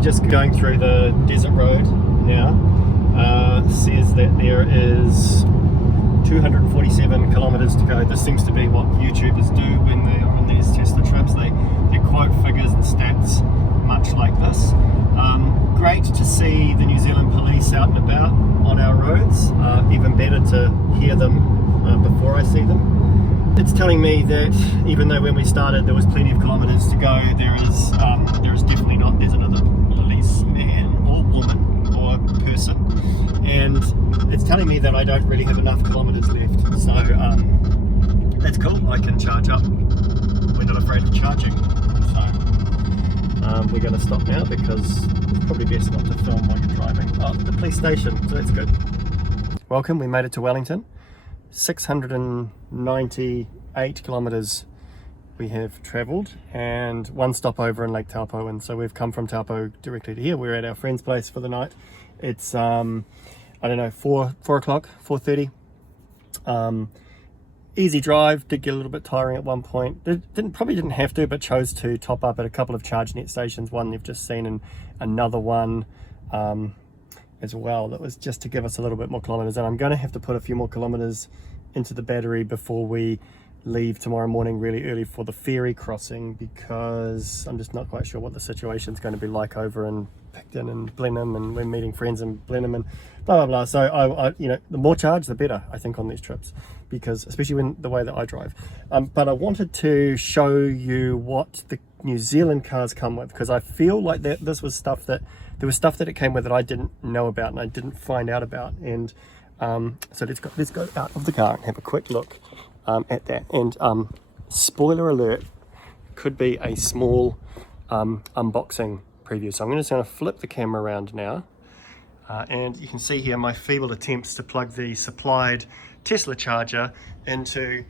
we're just going through the desert road now. Says that there is 247 kilometers to go. This seems to be what YouTubers do when they are on these Tesla trips. They quote figures and stats much like this. Great to see the New Zealand police out and about on our roads. Even better to hear them before I see them. It's telling me that even though when we started there was plenty of kilometers to go, there is definitely not. There's another policeman or woman or person, and it's telling me that I don't really have enough kilometers left. So that's cool. I can charge up. We're not afraid of charging. So we're going to stop now because it's probably best not to film while you're driving. Oh, the police station, so that's good. Welcome, we made it to Wellington. 698 kilometers we have traveled, and one stopover in Lake Taupo, and so we've come from Taupo directly to here. We're at our friend's place for the night. It's I don't know, 4 o'clock, 4:30. Easy drive. Did get a little bit tiring at one point. Probably didn't have to, but chose to top up at a couple of ChargeNet stations. One you've just seen, and another one as well. That was just to give us a little bit more kilometers, and I'm going to have to put a few more kilometers into the battery before we leave tomorrow morning really early for the ferry crossing, because I'm just not quite sure what the situation's going to be like over in Picton and Blenheim, and we're meeting friends in Blenheim and blah blah blah. So I you know, the more charge the better, I think, on these trips, because especially when the way that I drive. But I wanted to show you what the New Zealand cars come with, because I feel like that this was stuff that there was stuff that it came with that I didn't know about and I didn't find out about. And so let's go out of the car and have a quick look at that. And spoiler alert, could be a small unboxing preview. So I'm just going to flip the camera around now, and you can see here my feeble attempts to plug the supplied Tesla charger into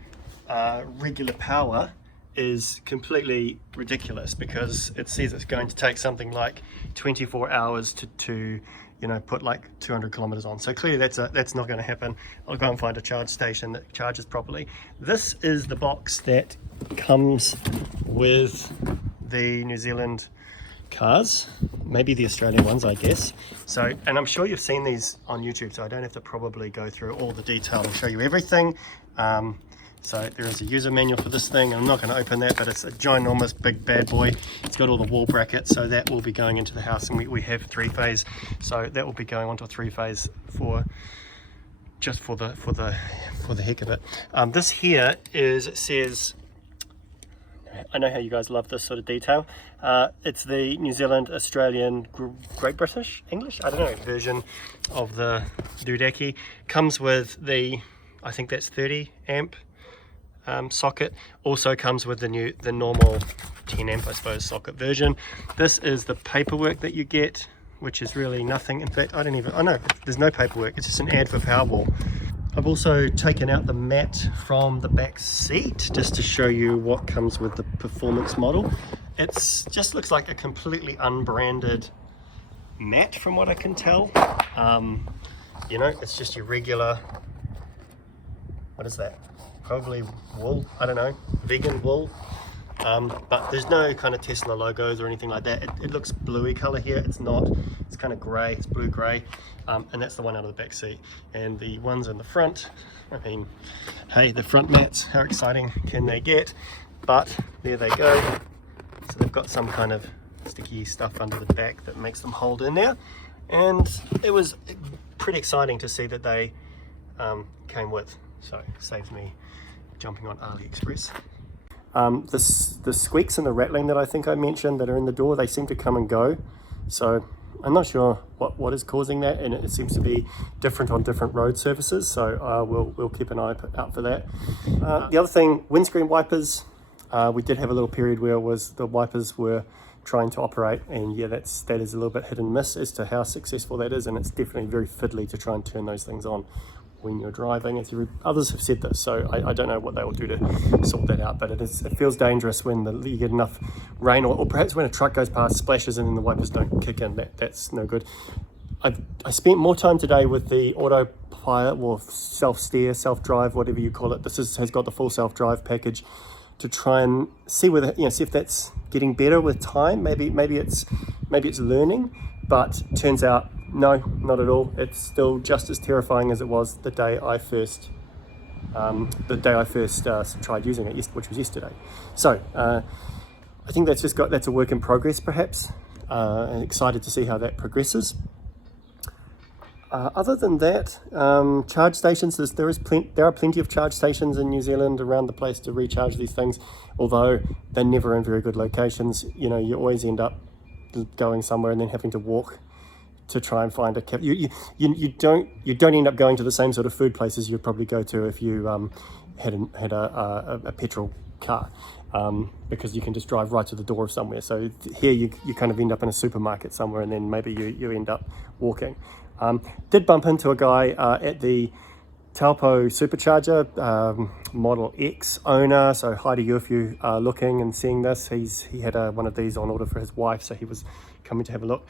regular power is completely ridiculous, because it says it's going to take something like 24 hours to you know, put like 200 kilometers on. So clearly that's not going to happen. I'll go and find a charge station that charges properly. This is the box that comes with the New Zealand cars, maybe the Australian ones, I guess. So, and I'm sure you've seen these on YouTube, so I don't have to probably go through all the detail and show you everything. So there is a user manual for this thing. I'm not going to open that, but it's a ginormous big bad boy. It's got all the wall brackets, so that will be going into the house, and we have 3-phase, so that will be going onto a 3-phase for the heck of it. This here is, it says, I know how you guys love this sort of detail. It's the New Zealand, Australian, Great British, English, I don't know, version of the Dudaki. Comes with the, I think that's 30 amp socket. Also comes with the normal 10 amp, I suppose, socket version. This is the paperwork that you get, which is really nothing. In fact, I know there's no paperwork. It's just an ad for Powerball. I've also taken out the mat from the back seat just to show you what comes with the performance model. It's just looks like a completely unbranded mat from what I can tell. You know, it's just your regular, what is that? Probably wool, I don't know, vegan wool. But there's no kind of Tesla logos or anything like that. It looks bluey color here. It's not, it's kind of gray, it's blue gray. And that's the one out of the back seat. And the ones in the front, I mean, hey, the front mats, how exciting can they get? But there they go. So they've got some kind of sticky stuff under the back that makes them hold in there. And it was pretty exciting to see that they came with. So it saves me jumping on AliExpress. The squeaks and the rattling that I think I mentioned that are in the door, they seem to come and go. So I'm not sure what is causing that, and it seems to be different on different road surfaces. So we'll keep an eye out for that. The other thing, windscreen wipers. We did have a little period where the wipers were trying to operate, and yeah, that is a little bit hit and miss as to how successful that is, and it's definitely very fiddly to try and turn those things on when you're driving, as others have said this, so I don't know what they will do to sort that out, but it feels dangerous when you get enough rain, or perhaps when a truck goes past, splashes, and then the wipers don't kick in. That's no good. I spent more time today with the autopilot, or self-steer, self-drive, whatever you call it. This has got the full self-drive package. to try and see whether, see if that's getting better with time. Maybe it's learning, but turns out no, not at all. It's still just as terrifying as it was the day I first tried using it, which was yesterday. So I think that's a work in progress, perhaps. And excited to see how that progresses. Other than that, charge stations, there are plenty of charge stations in New Zealand around the place to recharge these things, although they're never in very good locations. You always end up going somewhere and then having to walk to try and find a cap. You don't end up going to the same sort of food places you'd probably go to if you had a petrol car, because you can just drive right to the door of somewhere. So here you kind of end up in a supermarket somewhere, and then maybe you end up walking. Did bump into a guy at the Taupo supercharger, Model X owner, so hi to you if you are looking and seeing this. He had one of these on order for his wife, so he was coming to have a look.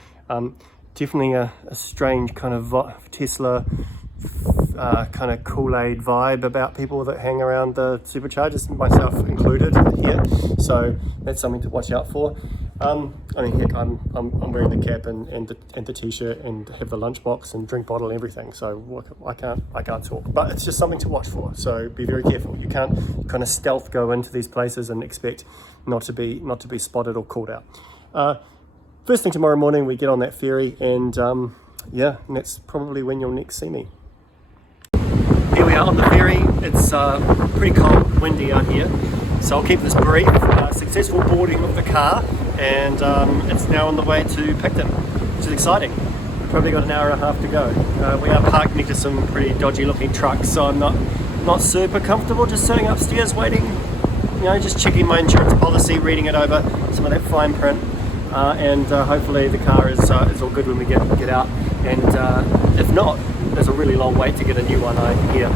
Definitely a strange kind of Tesla kind of Kool-Aid vibe about people that hang around the superchargers, myself included here, so that's something to watch out for. I mean, heck, I'm wearing the cap and the t-shirt and have the lunchbox and drink bottle and everything, so I can't talk, but it's just something to watch for, so be very careful. You can't kind of stealth go into these places and expect not to be spotted or called out. First thing tomorrow morning we get on that ferry, and and that's probably when you'll next see me. Here we are on the ferry. It's pretty cold, windy out here, so I'll keep this brief. Successful boarding of the car, and it's now on the way to Picton, which is exciting. We've probably got an hour and a half to go. We are parked next to some pretty dodgy looking trucks, so I'm not super comfortable just sitting upstairs waiting, just checking my insurance policy, reading it over, some of that fine print, and hopefully the car is all good when we get out, and if not, there's a really long wait to get a new one, I hear.